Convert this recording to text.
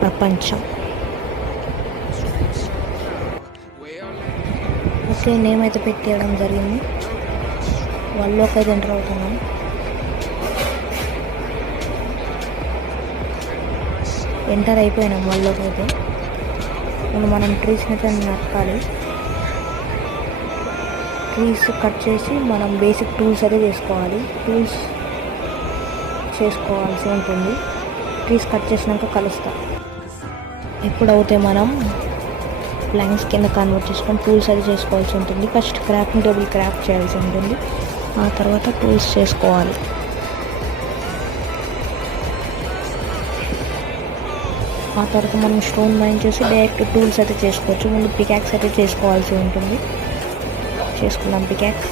ప్రపంచం. Okay, name అయితే పెట్టేయడం జరిగింది. వాళ్ళలోకి అయితే ఎంటర్ అవుతున్నాం. ఎంటర్ అయిపోయినాం వాళ్ళలోకి అయితే. ఇప్పుడు మనం ట్రీస్ని అయితే నరకాలి. ట్రీస్ కట్ చేసి మనం బేసిక్ టూల్స్ అయితే చేసుకోవాలి. టూల్స్ చేసుకోవాల్సి ఉంటుంది. ట్రీస్ కట్ చేసినాక కలుస్తా. ఎప్పుడైతే మనం ప్లాంక్స్ కింద కన్వర్ట్ చేసుకొని టూల్స్ అది చేసుకోవాల్సి ఉంటుంది. ఫస్ట్ క్రాఫ్టింగ్ టేబుల్ క్రాఫ్ట్ చేయాల్సి ఉంటుంది. ఆ తర్వాత టూల్స్ చేసుకోవాలి. ఆ తర్వాత మనం స్టోన్ మైన్ చేసి డైరెక్ట్ టూల్స్ అయితే చేసుకోవచ్చు. ముందు పికాక్స్ అయితే చేసుకోవాల్సి ఉంటుంది. చేసుకున్నాం పికాక్స్.